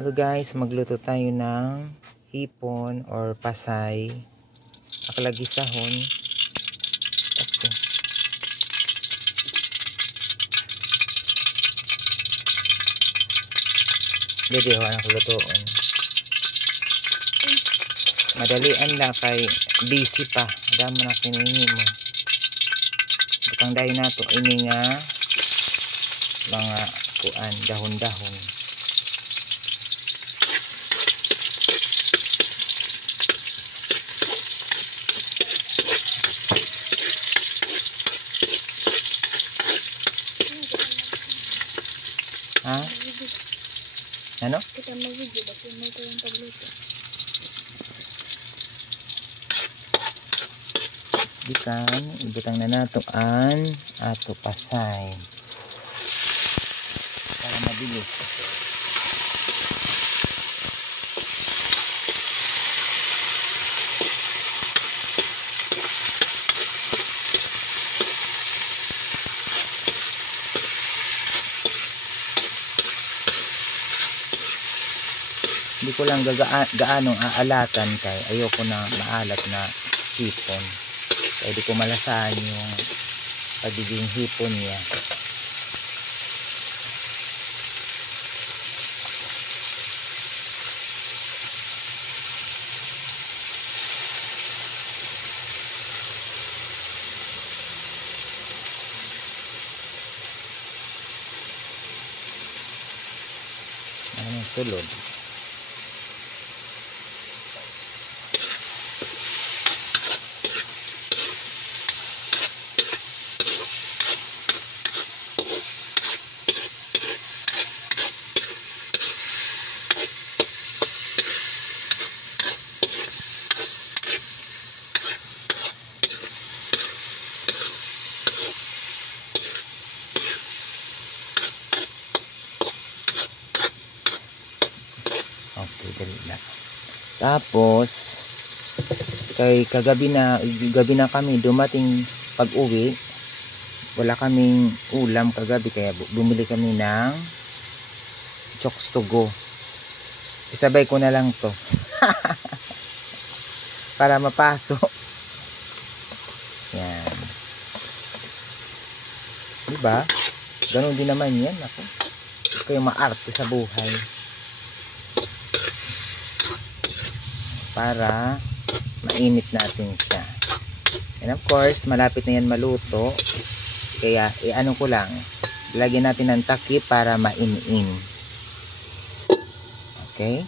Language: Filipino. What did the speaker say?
Hello guys, magluto tayo ng hipon or pasay. Akalagisahon. Ito. Dede ho ang lutoon. Madalian lang kay busy pa. Damo na kinihi mo. Butang dahil na to ini nga mga kuan dahon-dahon. Ha? Ano? Kita mag-video ba kung may kayang pagluto? Ikan, ibutang na nato an ato pasay. Para mabilis. Hindi ko lang gaanong aalatan kay ayoko na maalat na hipon. Kaya di ko malasahan yung pagiging hipon niya. Ano yung tulod? Okay, dali na. Tapos, kay gabi na kami dumating pag-uwi. Wala kaming ulam kagabi kaya bumili kami ng Chokes to go. Isabay ko na lang to. Para mapasok. Yan. Diba? Ganun din naman yan. Ako. Kayo maarte sa buhay. Para mainit natin siya. And of course, malapit na yan maluto. Kaya, ano ko lang, lagyan natin ng takip para mainin. Okay?